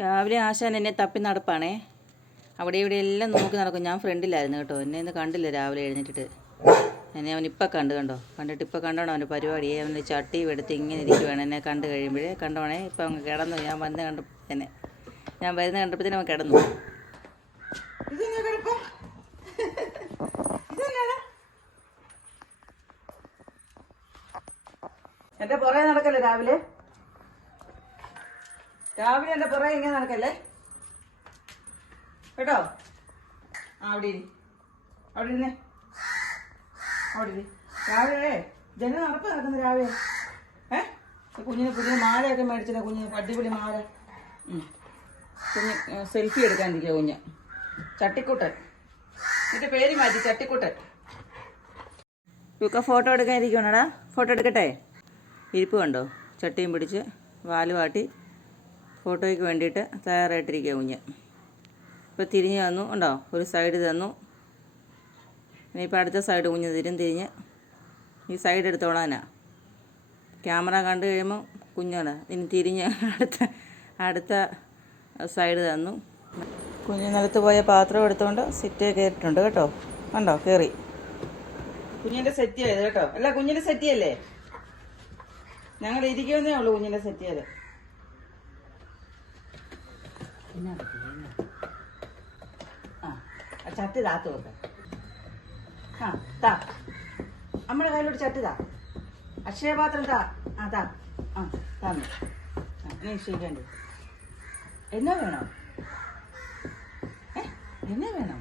രാവിലെ ആശാൻ എന്നെ തപ്പി നടപ്പാണേ. അവിടെ ഇവിടെ എല്ലാം നോക്കി നടക്കും. ഞാൻ ഫ്രണ്ടിലായിരുന്നു കേട്ടോ. എന്നെ ഇന്ന് കണ്ടില്ല രാവിലെ എഴുന്നേറ്റിട്ട്. എന്നെ അവൻ ഇപ്പം കണ്ടു കണ്ടോ? കണ്ടിട്ട് ഇപ്പം കണ്ടോണോ അവന്റെ പരിപാടി? അവന്റെ ചട്ടി എടുത്ത് ഇങ്ങനെ ഇരിക്കുവാണ്. എന്നെ കണ്ടു കഴിയുമ്പോഴേ കണ്ടോണേ. ഇപ്പം അവൻ കിടന്നു. ഞാൻ വന്ന് കണ്ടപ്പോൾ തന്നെ. ഞാൻ വരുന്ന കണ്ടപ്പോഴത്തേനും അവൻ കിടന്നു. എന്റെ പുറകെ നടക്കല്ലേ രാവിലെ? രാവിലെ എന്റെ പുറകെ ഇങ്ങനെ നടക്കല്ലേ? കേട്ടോ? അവിടെ ഇരി. അവിടെ ഇരുന്നേ. അവിടെ ഇരി. രാവിലെ ജന നടപ്പ് നടക്കുന്നു രാവിലെ. ഏ? കുഞ്ഞിന് പുതിയ മാലയൊക്കെ മേടിച്ചില്ല കുഞ്ഞിന് അടിപൊളി മാല. കുഞ്ഞ് സെൽഫി എടുക്കാനിരിക്കുക കുഞ്ഞ്. ചട്ടിക്കുട്ടൻ. എന്റെ പേര് മാറ്റി ചട്ടിക്കുട്ടൻ. ഇവക്ക ഫോട്ടോ എടുക്കാൻ ഇരിക്കണടാ ഫോട്ടോ എടുക്കട്ടെ? ഇരിപ്പ് കണ്ടോ? ചട്ടിയും പിടിച്ച് വാൽ വാട്ടി. ഫോട്ടോയ്ക്ക് വേണ്ടിയിട്ട് തയ്യാറായിട്ടിരിക്കുക കുഞ്ഞ്. ഇപ്പോൾ തിരിഞ്ഞ് തന്നു ഉണ്ടോ? ഒരു സൈഡ് തന്നു. ഇനിയിപ്പോൾ അടുത്ത സൈഡ് കുഞ്ഞ് തിരും തിരിഞ്ഞ്. ഈ സൈഡ് എടുത്തോളാനാ. ക്യാമറ കണ്ടു കഴിയുമ്പോൾ കുഞ്ഞാണ്. ഇനി തിരിഞ്ഞ് അടുത്ത അടുത്ത സൈഡ് തന്നു. കുഞ്ഞ് നിലത്ത് പോയ പാത്രം എടുത്തുകൊണ്ട് സെറ്റ് കയറിയിട്ടുണ്ട് കേട്ടോ. കണ്ടോ? കയറി കുഞ്ഞിന്റെ സെറ്റ് ചെയ്ത് കേട്ടോ. അല്ല കുഞ്ഞിന്റെ സെറ്റ് ചെയ്യല്ലേ? ഞങ്ങൾ ഇരിക്കുന്നേ ഉള്ളൂ കുഞ്ഞിന്റെ സെറ്റ് ചെയ്ത് ആ ആ ചട്ടി താത്ത് വെക്ക. താ നമ്മുടെ കയ്യിലോട്ട് ചട്ടി താ അക്ഷയപാത്രം താ ആ താ ആ താന്ന് നീ ക്ഷീക്കണ്ടേ എന്നാ വേണം? ഏ എന്നാ വേണം?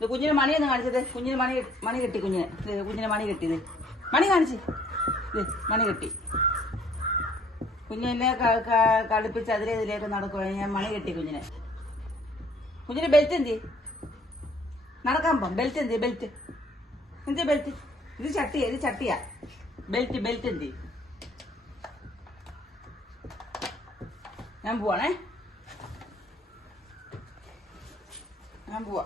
ഇത് കുഞ്ഞിന് മണിയൊന്ന് കാണിച്ചത്? കുഞ്ഞിന് മണി മണി കെട്ടി കുഞ്ഞിന്. കുഞ്ഞിന് മണി കെട്ടിയത് മണി കാണിച്ച്. ഇത് മണി കെട്ടി. കുഞ്ഞിനെ കളിപ്പിച്ച് അതിലെ ഇതിലേക്ക് നടക്കുവാണ് ഞാൻ മണി കെട്ടി കുഞ്ഞിനെ. കുഞ്ഞിന് ബെൽറ്റ് എന്തി? നടക്കാൻ പോ. ബെൽറ്റ് എന്തി? ബെൽറ്റ് എന്തി ബെൽറ്റ് ഇത് ചട്ടിയ ഇത് ചട്ടിയാ. ബെൽറ്റ് ബെൽറ്റ് എന്തി? ഞാൻ പോവാണേ. ഞാൻ പോവാ.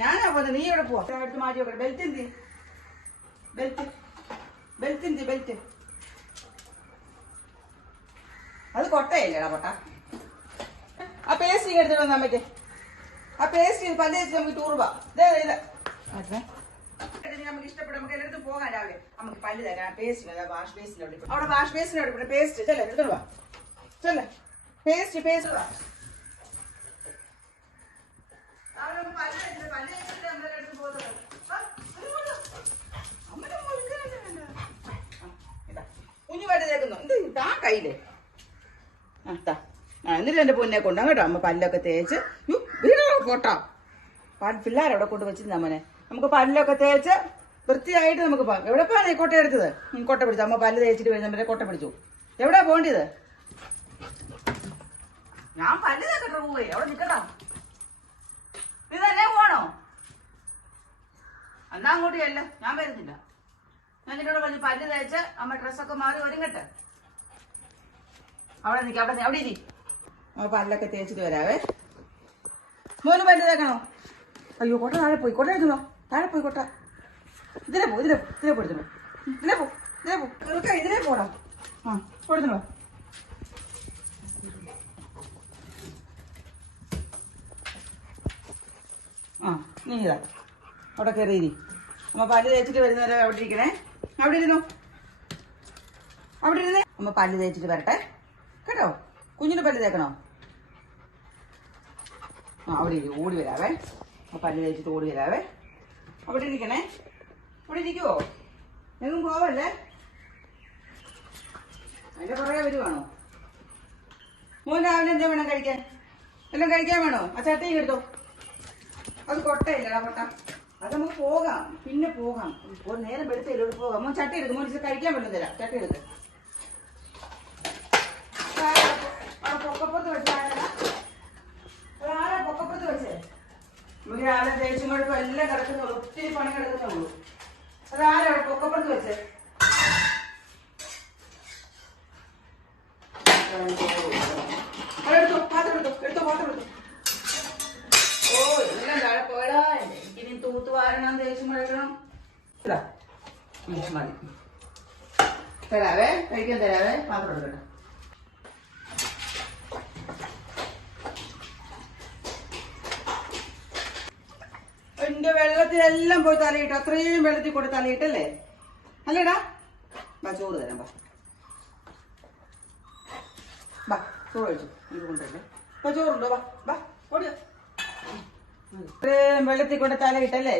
ഞാനാ പോലെ നീ എവിടെ പോവാ? മാറ്റി വെക്കണം ബെൽറ്റ് എന്തി? ബെൽറ്റ് ബെൽറ്റ് എന്തി? ബെൽറ്റ് അത് കൊട്ടയല്ലേടാ കൊട്ട ആ പേസ്റ്റ് എടുത്തിട്ട് വന്നാ പറ്റേ ആ പേസ്റ്റ് പല്ല് വെച്ച് നമുക്ക് ടൂർ പോവാം. നമുക്ക് ഇഷ്ടപ്പെടും നമുക്ക് എല്ലായിടത്തും പോകാൻ രാവിലെ. നമുക്ക് പല്ല് തരാം ആ പേസ്റ്റ് വാഷ് ബേസിനോട് അവിടെ വാഷ് ബേസിനോട് പേസ്റ്റ് ചെല്ലേ എടുത്തോണ്ട് വാ. ചെല്ല. പേസ്റ്റ് പേസ്റ്റ് വാ. കുഞ്ഞു പല്ല് തേക്കുന്നു. എന്ത് താ കയ്യിൽ. ആ എന്നിട്ട് എന്റെ പൊന്നെ കൊണ്ടാ കേട്ടോ അമ്മ പല്ലൊക്കെ തേച്ച്. പോട്ടോ. പിള്ളേരവിടെ കൊണ്ട് വെച്ചിരുന്ന അമ്മനെ നമുക്ക് പല്ലൊക്കെ തേച്ച് വൃത്തിയായിട്ട് നമുക്ക് പോകാം എവിടെ പോകാനേ കൊട്ട എടുത്തത്? കൊട്ട പിടിച്ചു. അമ്മ പല്ല് തേച്ചിട്ട് വരുന്ന വരുന്നവരെ കൊട്ട പിടിച്ചു. എവിടെയാ പോകേണ്ടത്? ഞാൻ പല്ല് തേക്കട്ടെ പോയി അവിടെ നിൽക്കട്ടോ നീ തന്നെ പോണോ? എന്നാ അങ്ങോട്ട് ഞാൻ വരുന്നില്ല. ഞാൻ നിന്നോട് പറഞ്ഞു പല്ല് തേച്ച് അമ്മ ഡ്രസ്സൊക്കെ മാറി ഒരുങ്ങട്ടെ. അവിടെ നിൽക്കാം അവിടെ അവിടെ ഇരി. പല്ലൊക്കെ തേച്ചിട്ട് വരാവേ. മോന് പല്ല് തേക്കണോ? അയ്യോ കൊട്ട താഴെ പോയി കൊട്ട എടുത്തോ? താഴെ പോയി കൊട്ട. ഇതിലെ പോ ഇതിലെ ഇതിലെ കൊടുത്തോ ഇതിലെ പോ. ഇതിലെ പോ ചെറുക്ക ഇതിലെ പോടാ ആ കൊടുത്തോ. ആ നീ ഇതാ. അവിടെ കയറി ഇരി. അമ്മ പല്ല് തേച്ചിട്ട് വരുന്നവരെ അവിടെ ഇരിക്കണേ. അവിടെ ഇരുന്നു? അവിടെ ഇരുന്നേ? അമ്മ പല്ല് തേച്ചിട്ട് വരട്ടെ. കേട്ടോ? കുഞ്ഞിന് പല്ല് തേക്കണോ? ആ അവിടെ ഇരിക്കും ഓടി വരാവേ. ആ പല്ല് തേച്ചിട്ട് ഓടി വരാവേ. അവിടെ ഇരിക്കണേ. അവിടെ ഇരിക്കുവോ? എങ്ങും പോവല്ലേ? അതിന്റെ പുറകെ വരുവാണോ? മോൻ രാവിലെ എന്താ വേണം കഴിക്കാൻ? എല്ലാം കഴിക്കാൻ വേണോ? ആ ചട്ടയും എടുത്തോ. അത് കൊട്ടയില്ലടാ കൊട്ട. അത് നമുക്ക് പോകാം. പിന്നെ പോകാം. ഒരു നേരം വെളുത്തേലോട്ട് പോകാം. മോൻ ചട്ടി എടുക്കും. കഴിക്കാൻ വേണ്ടി തരാം. ചട്ടി എടുക്ക് ആരാ പൊ- ആ പൊക്കപ്പുറത്ത് വെച്ച ആരാ? അത് പൊക്കപ്പുറത്ത് വെച്ചേ. നമുക്ക് രാവിലെ തേച്ചും കഴുക്കും എല്ലാം കിടക്കുന്നുള്ളൂ ഒത്തിരി പണി കിടക്കുന്നുള്ളൂ. അത് ആരാ അവിടെ പൊക്കപ്പുറത്ത് വെച്ചേ. അതെടുത്തോ പാത്രം എടുത്തോ എടുത്തോ പാത്രം എടുത്തോ. ഓ എല്ലാം താഴെ പോയടാ. എനിക്കിനി തൂത്ത് വാരണം ഇതാ. ഉം, മതി തരാവേ കഴിക്കാൻ തരാവേ പാത്രം എടുക്കട്ടെ. നിന്റെ വെള്ളത്തിലെല്ലാം പോയി തലയിട്ട് അത്രയും വെള്ളത്തിൽ കൂടെ തലയിട്ടല്ലേ? അല്ലേടാ? ബാ ചോറ് തരാം ബാ ചോറ് കഴിച്ചു? ഇത് വാ ചോറുണ്ടോ? വാ വാ ഓടിയോ. ഇത്രയും വെള്ളത്തിൽ കൂടെ തലയിട്ടല്ലേ?